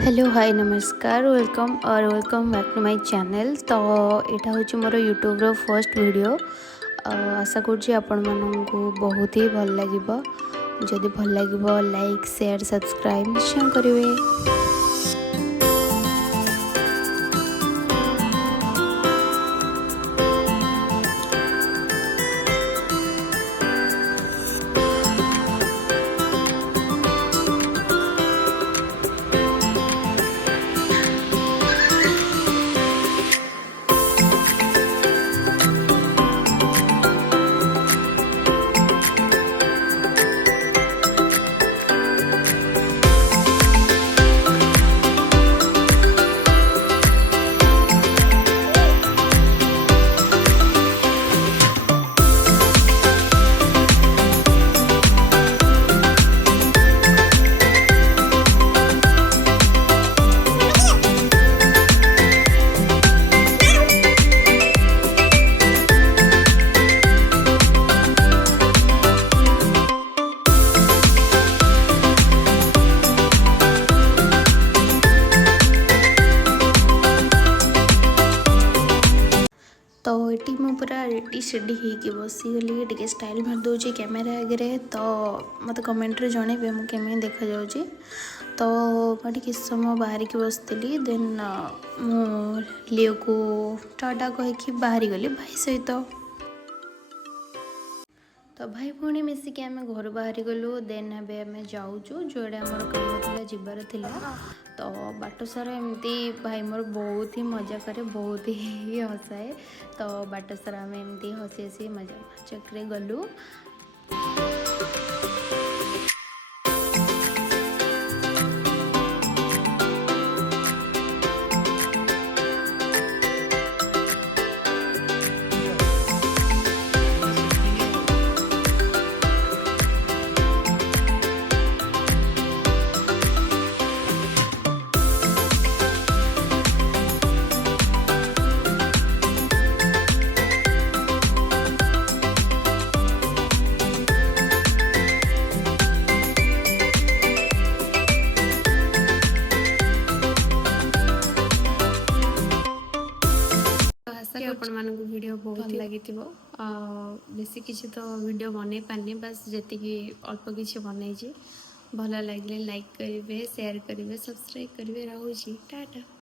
Hello hi नमस्कार welcome back to my channel. तो यहाँ हूँ मोर यूट्यूब रो फर्स्ट वीडियो। आशा करुँच आपण मानू बहुत ही भल लगे। जदि भल लगे लाइक शेयर सब्सक्राइब निश्चय करेंगे। तो ये मुझे पूरा रेडी सेडी होगी बसीगली टे स्टाइल मार दूसरी कैमेरा आगे। तो मत कमेंट जनइबे मुझे देखा जाऊँगी। तो मुझे किस समय बाहर की बसती देन लियो को टाटा कहीकि बाहरी गली भाई सहित। तो भाई पुणी मिसिक आम घर बाहरी गलु। देन ए आम जाऊँ जोड़े आम कम था जीवार थिला। तो बाट सारा एमती भाई मोर बहुत ही मजा करे, बहुत ही हसाए। तो बाट सारा आम एमती हसी हसी मजा मजाक गलु। आपण मानक वीडियो बहुत लगी बेसी किसी तो वीडियो बन पानी बस जी अल्प किसी बनई भल लगे लाइक करेंगे शेयर करेंगे सब्सक्राइब करेंगे। रोची टाटा।